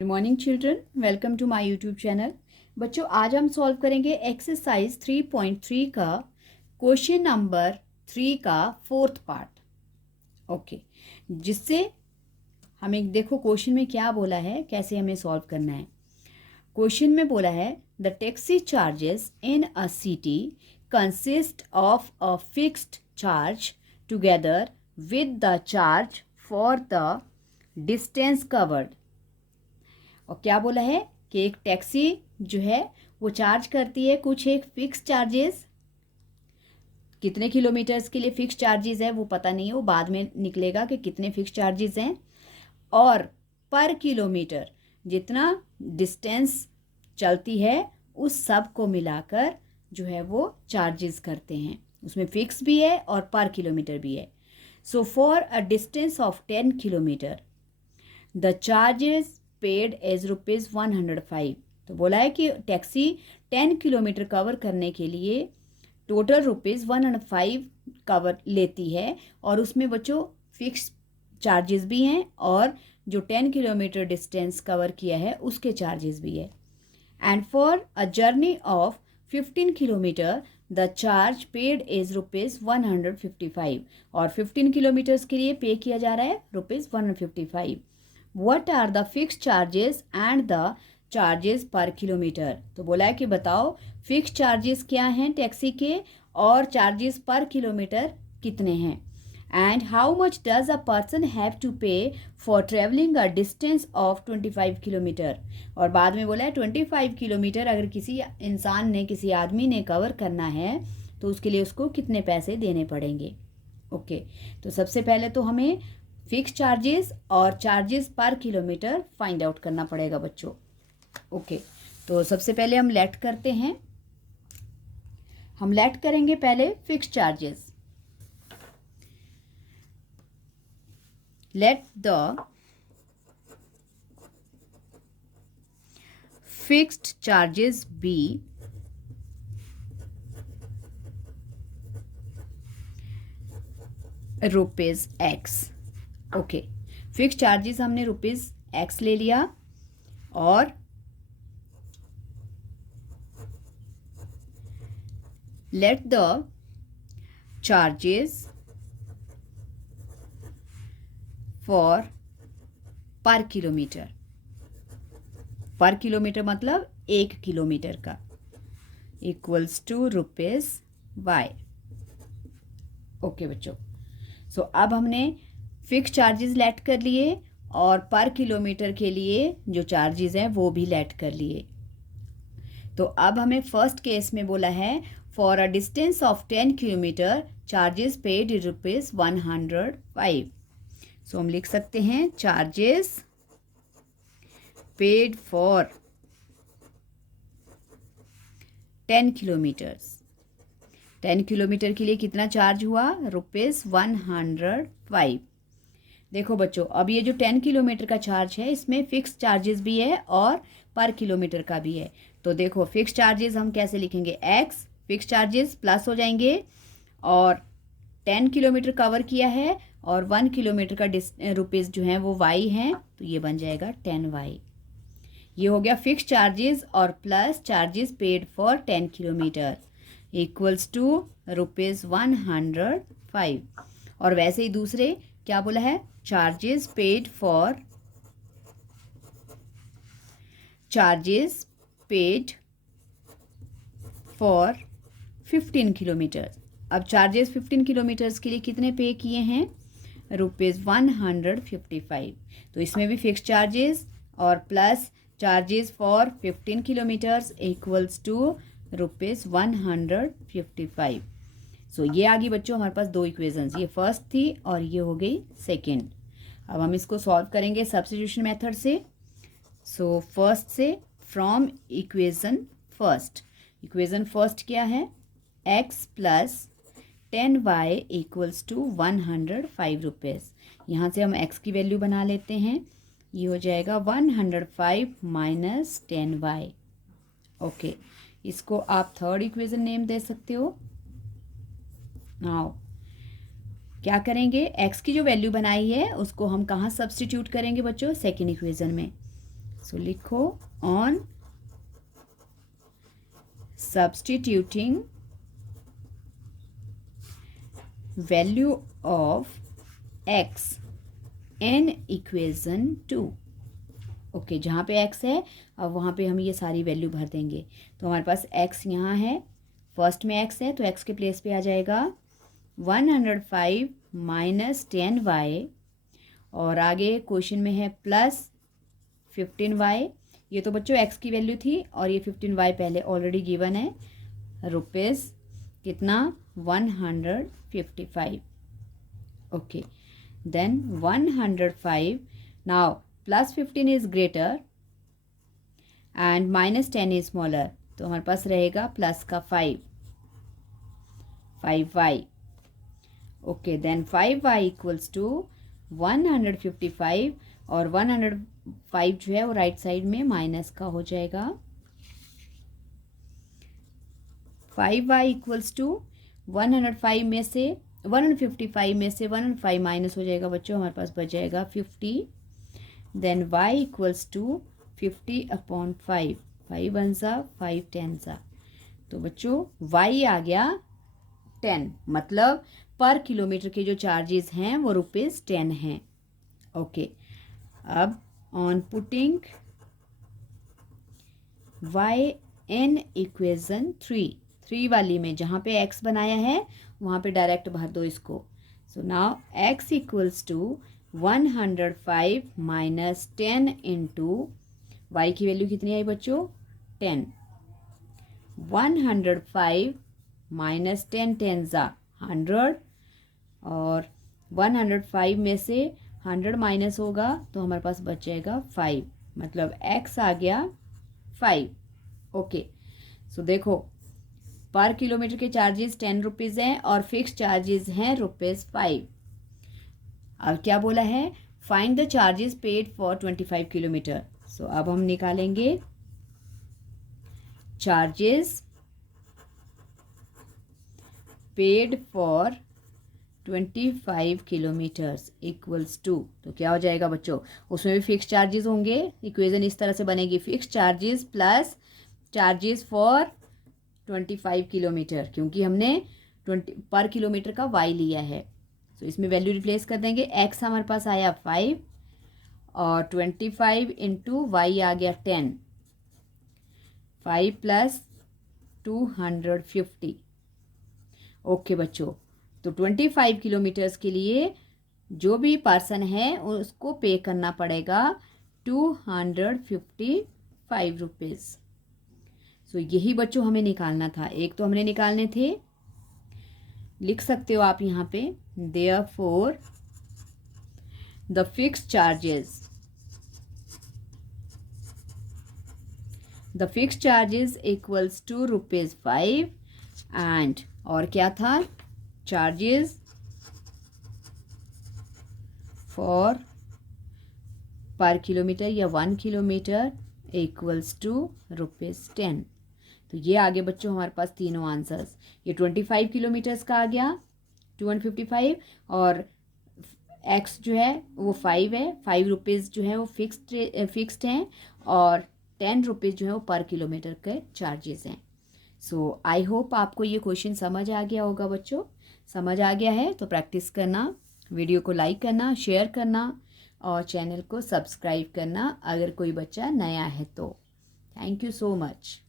Good morning children, welcome to my YouTube channel. बच्चों, आज हम सॉल्व करेंगे एक्सरसाइज 3.3 का क्वेश्चन नंबर 3 का फोर्थ पार्ट। ओके, जिससे हमें देखो क्वेश्चन में क्या बोला है, कैसे हमें सॉल्व करना है। क्वेश्चन में बोला है the taxi charges in a city consist of a fixed charge together with the charge for the distance covered. और क्या बोला है कि एक टैक्सी जो है वो चार्ज करती है कुछ एक फिक्स चार्जेस। कितने किलोमीटर्स के लिए फिक्स चार्जेस है वो पता नहीं है, वो बाद में निकलेगा कि कितने फिक्स चार्जेस हैं। और पर किलोमीटर जितना डिस्टेंस चलती है उस सब को मिलाकर जो है वो चार्जेस करते हैं। उसमें फिक्स भी है और पर किलोमीटर भी है। So for a distance of 10 kilometre the charges paid as ₹105। तो बोला है कि टैक्सी 10 किलोमीटर कवर करने के लिए टोटल ₹105 कवर लेती है, और उसमें बच्चों फिक्स चार्जेस भी हैं और जो 10 किलोमीटर डिस्टेंस कवर किया है उसके चार्जेस भी है। And for a journey of 15 kilometre the charge paid is ₹155। और 15 किलोमीटर्स के लिए पे किया जा रहा है ₹155। What are the fixed charges and the charges per kilometre. तो बोला है कि बताओ फिक्स चार्जेस क्या हैं टैक्सी के और चार्जेस पर किलोमीटर कितने हैं। And how much does a person have to pay for travelling a distance of 25 kilometre. और बाद में बोला है 25 किलोमीटर अगर किसी इंसान ने, किसी आदमी ने कवर करना है तो उसके लिए उसको कितने पैसे देने पड़ेंगे। ओके, तो सबसे पहले तो हमें फिक्स चार्जेस और चार्जेस पर किलोमीटर फाइंड आउट करना पड़ेगा बच्चों। ओके, तो सबसे पहले हम लेट करते हैं। हम लेट करेंगे पहले fix charges. Let the fixed charges be ₹X। Okay, fix charges हमने ₹X ले लिया और let the charges for per kilometre. Per kilometre मतलब 1 किलोमीटर का इक्वल्स टू ₹Y। ओके बच्चों, सो अब हमने फिक्स चार्जेस लेट कर लिए और पर किलोमीटर के लिए जो चार्जेस हैं वो भी लेट कर लिए। तो अब हमें फर्स्ट केस में बोला है for a distance of 10 kilometre charges paid ₹105। सो हम लिख सकते हैं charges paid for 10 kilometres. 10 kilometre के लिए कितना चार्ज हुआ? ₹105। देखो बच्चों, अब ये जो 10 किलोमीटर का चार्ज है इसमें फिक्स चार्जेस भी है और पर किलोमीटर का भी है। तो देखो फिक्स चार्जेस हम कैसे लिखेंगे, X फिक्स चार्जेस प्लस हो जाएंगे और 10 किलोमीटर कवर किया है और 1 किलोमीटर का रुपीज़ जो है वो Y हैं, तो ये बन जाएगा 10Y। ये हो गया फिक्स चार्जेस और plus charges paid for 10 kilometre equals to ₹105। और वैसे ही दूसरे क्या बोला है, चार्जेस पेड फॉर 15 किलोमीटर। अब चार्जेस 15 किलोमीटर्स के लिए कितने पे किए हैं? ₹155। तो इसमें भी फिक्स चार्जेस और plus charges for 15 kilometres equals to ₹155। So ये आ गई बच्चों हमारे पास दो इक्वेशंस, ये फर्स्ट थी और ये हो गई सेकंड। अब हम इसको सॉल्व करेंगे सब्स्टिट्यूशन मेथड से। सो फर्स्ट से from equation first. Equation first क्या है? x plus 10y equals to ₹105। यहाँ से हम x की वैल्यू बना लेते हैं, ये हो जाएगा 105 माइनस 10y। ओके, इसको आप थर्ड इक्वेशन नेम दे सकते हो। नाउ क्या करेंगे, x की जो वैल्यू बनाई है उसको हम कहाँ सब्स्टिट्यूट करेंगे बच्चों? सेकेंड इक्वेशन में। सो लिखो on substituting value of x in equation 2। Okay, जहाँ पे x है अब वहाँ पे हम ये सारी वैल्यू भर देंगे। तो हमारे पास x यहाँ है, फर्स्ट में x है तो x के प्लेस पे आ जाएगा 105 माइनस 10y, और आगे क्वेश्चन में है प्लस 15y। ये तो बच्चों x की वैल्यू थी और ये 15y पहले ऑलरेडी गिवन है। रुपीज़ कितना 155। Okay, then 105, now plus 15 is greater and minus 10 is smaller, तो हमारे पास रहेगा प्लस का 5y। Okay, then 5y equals to 155, और 105 जो है वो राइट साइड में माइनस का हो जाएगा। 5y इक्वल्स टू 105 में से 155 में से 105 माइनस हो जाएगा बच्चों, हमारे पास बच जाएगा 50। Then y equals to 50/5, 5 one सा 5 10 सा, तो बच्चों y आ गया 10, मतलब पर किलोमीटर के जो चार्जेस हैं वो ₹10 हैं। ओके, अब on putting y in equation 3 वाली में जहाँ पे x बनाया है वहाँ पे डायरेक्ट भर दो इसको। So now x equals to 105 minus 10 into y की वैल्यू कितनी आई बच्चों 10। 105 माइनस 10 10 ज़ा 100, और 105 में से 100 माइनस होगा तो हमारे पास बच जाएगा 5, मतलब x आ गया 5। ओके, सो देखो पर किलोमीटर के चार्जेस 10 रुपीज़ हैं और फिक्स चार्जेस हैं ₹5। अब क्या बोला है, find the charges paid for 25 kilometre. So अब हम निकालेंगे charges paid for 25 kilometres equals to, तो क्या हो जाएगा बच्चों, उसमें भी फिक्स चार्जेस होंगे। इक्वेशन इस तरह से बनेगी, fix charges plus charges for 25 kilometre, क्योंकि हमने 20 पर किलोमीटर का y लिया है। तो इसमें वैल्यू रिप्लेस कर देंगे। x हमारे पास आया 5 और 25 इंटू y आ गया 10, 5 प्लस 250। ओके बच्चों, तो 25 किलोमीटर्स के लिए जो भी पर्सन है उसको पे करना पड़ेगा 255 रुपीज़। सो यही बच्चों हमें निकालना था। एक तो हमने निकालने थे, लिख सकते हो आप यहाँ पे, therefore the fix charges equals to ₹5 and, और क्या था, चार्जेस फॉर पर किलोमीटर या 1 किलोमीटर इक्वल्स टू ₹10। तो ये आगे बच्चों हमारे पास तीनों आंसर्स, ये 25 किलोमीटर्स का आ गया 255, और x जो है वो 5 है, 5 रुपीज़ जो है वो फिक्स्ड हैं, और 10 रुपीज़ जो है वो पर किलोमीटर के चार्जेस हैं। सो आई होप आपको ये क्वेश्चन समझ आ गया होगा बच्चों। समझ आ गया है तो प्रैक्टिस करना, वीडियो को लाइक करना, शेयर करना और चैनल को सब्सक्राइब करना अगर कोई बच्चा नया है तो। Thank you so much.